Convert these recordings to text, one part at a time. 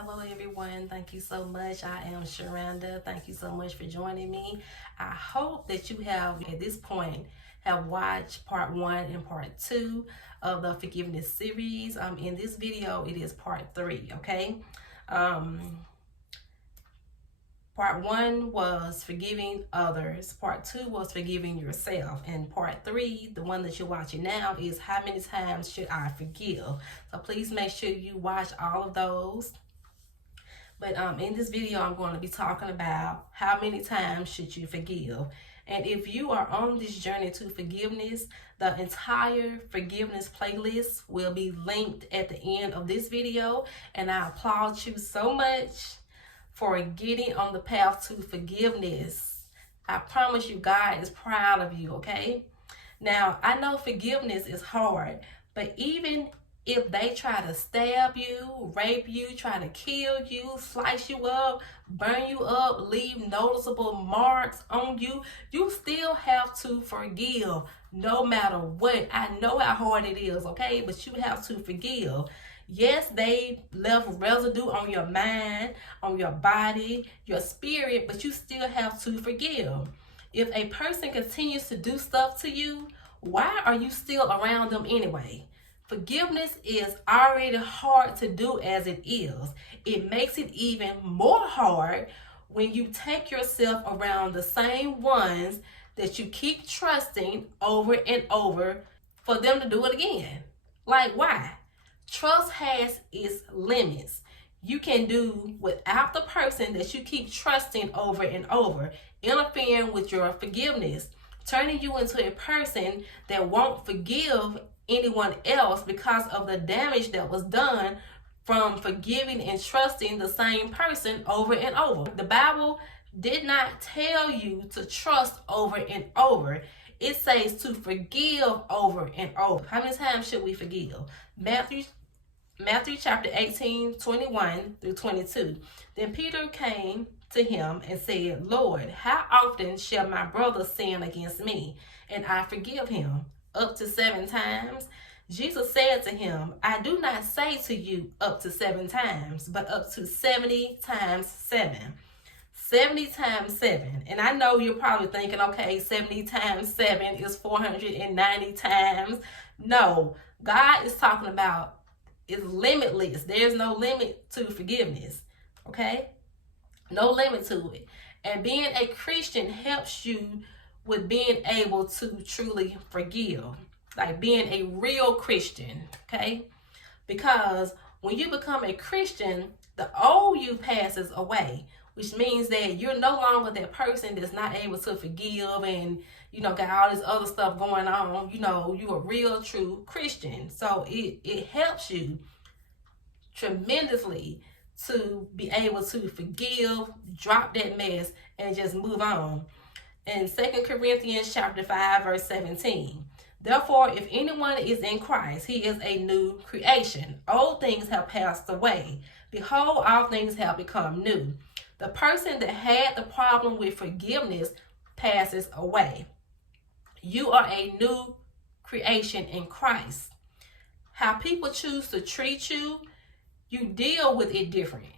Hello everyone, thank you so much. I am Sharanda. Thank you so much for joining me. I hope that you have at this point have watched part 1 and part 2 of the forgiveness series. In this video it is part 3, okay? Part 1 was forgiving others, part 2 was forgiving yourself, and part 3, the one that you're watching now, is how many times should I forgive? So please make sure you watch all of those. But in this video, I'm going to be talking about how many times should you forgive. And if you are on this journey to forgiveness, the entire forgiveness playlist will be linked at the end of this video. And I applaud you so much for getting on the path to forgiveness. I promise you, God is proud of you, okay? Now, I know forgiveness is hard, but even if they try to stab you, rape you, try to kill you, slice you up, burn you up, leave noticeable marks on you, you still have to forgive no matter what. I know how hard it is, okay? But you have to forgive. Yes, they left residue on your mind, on your body, your spirit, but you still have to forgive. If a person continues to do stuff to you, why are you still around them anyway? Forgiveness is already hard to do as it is. It makes it even more hard when you take yourself around the same ones that you keep trusting over and over for them to do it again. Like, why? Trust has its limits. You can do without the person that you keep trusting over and over, interfering with your forgiveness, turning you into a person that won't forgive anyone else because of the damage that was done from forgiving and trusting the same person over and over. The Bible did not tell you to trust over and over. It says to forgive over and over. How many times should we forgive? Matthew chapter 18, 21 through 22. Then Peter came to him and said, Lord, how often shall my brother sin against me, and I forgive him? Up to 7 times? Jesus said to him, I do not say to you up to 7 times, but up to 70 times 7. 70 times 7. And I know you're probably thinking, okay, 70 times 7 is 490 times. No, God is talking about is limitless. There's no limit to forgiveness, okay? No limit to it. And being a Christian helps you with being able to truly forgive, like being a real Christian, okay? Because when you become a Christian, the old you passes away, which means that you're no longer that person that's not able to forgive and, got all this other stuff going on. You're a real, true Christian. So it helps you tremendously to be able to forgive, drop that mess, and just move on. In 2 Corinthians chapter 5, verse 17. Therefore, if anyone is in Christ, he is a new creation. Old things have passed away. Behold, all things have become new. The person that had the problem with forgiveness passes away. You are a new creation in Christ. How people choose to treat you, you deal with it different.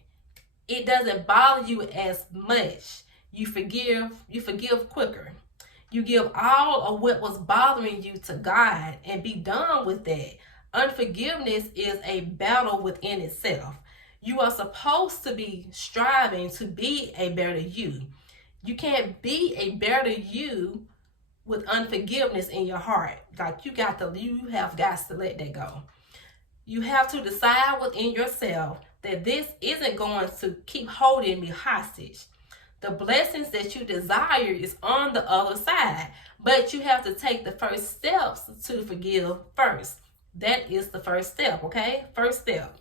It doesn't bother you as much. You forgive quicker. You give all of what was bothering you to God and be done with that. Unforgiveness is a battle within itself. You are supposed to be striving to be a better you. You can't be a better you with unforgiveness in your heart. Like you have got to let that go. You have to decide within yourself that this isn't going to keep holding me hostage. The blessings that you desire is on the other side, but you have to take the first steps to forgive first. That is the first step, okay? First step.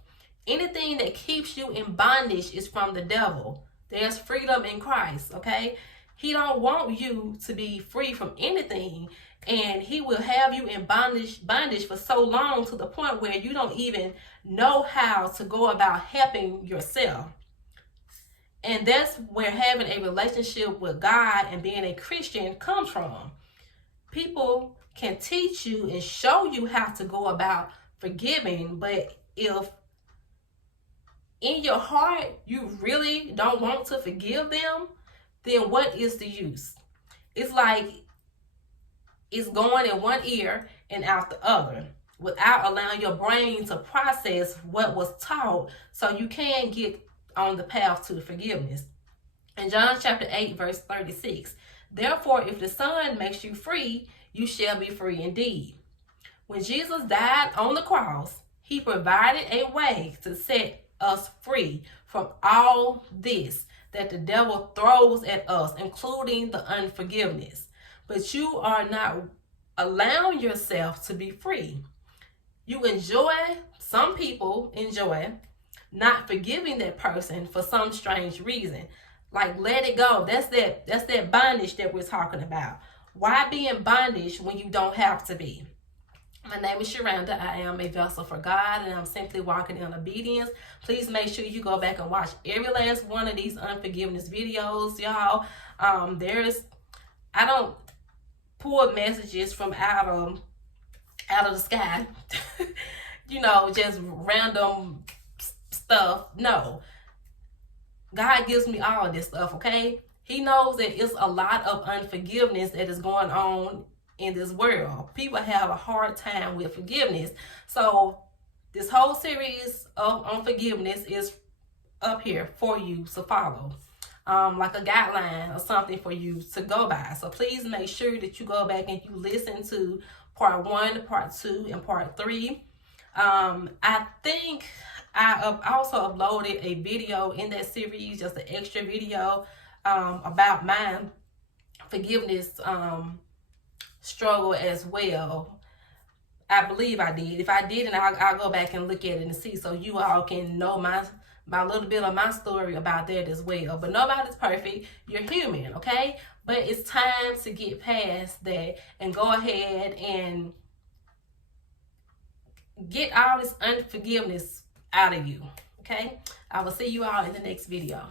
Anything that keeps you in bondage is from the devil. There's freedom in Christ, okay? He don't want you to be free from anything, and he will have you in bondage for so long to the point where you don't even know how to go about helping yourself. And that's where having a relationship with God and being a Christian comes from. People can teach you and show you how to go about forgiving, but if in your heart you really don't want to forgive them, then what is the use? It's like it's going in one ear and out the other without allowing your brain to process what was taught so you can get on the path to forgiveness. In John chapter 8, verse 36, therefore, if the Son makes you free, you shall be free indeed. When Jesus died on the cross, he provided a way to set us free from all this that the devil throws at us, including the unforgiveness. But you are not allowing yourself to be free. Some people enjoy not forgiving that person for some strange reason. Like, let it go. That's that bondage that we're talking about. Why be in bondage when you don't have to be? My name is Sharanda. I am a vessel for God, and I'm simply walking in obedience. Please make sure you go back and watch every last one of these unforgiveness videos, y'all. I don't pull messages from out of the sky, just random stuff. No, God gives me all of this stuff, okay? He knows that it's a lot of unforgiveness that is going on in this world. People have a hard time with forgiveness. So this whole series of unforgiveness is up here for you to follow. Like a guideline or something for you to go by. So please make sure that you go back and you listen to part 1, part 2, and part 3. I think I also uploaded a video in that series, just an extra video about my forgiveness struggle as well. I believe I did. If I didn't, I'll go back and look at it and see, so you all can know my little bit of my story about that as well. But nobody's perfect. You're human, okay? But it's time to get past that and go ahead and get all this unforgiveness out of you, okay? I will see you all in the next video.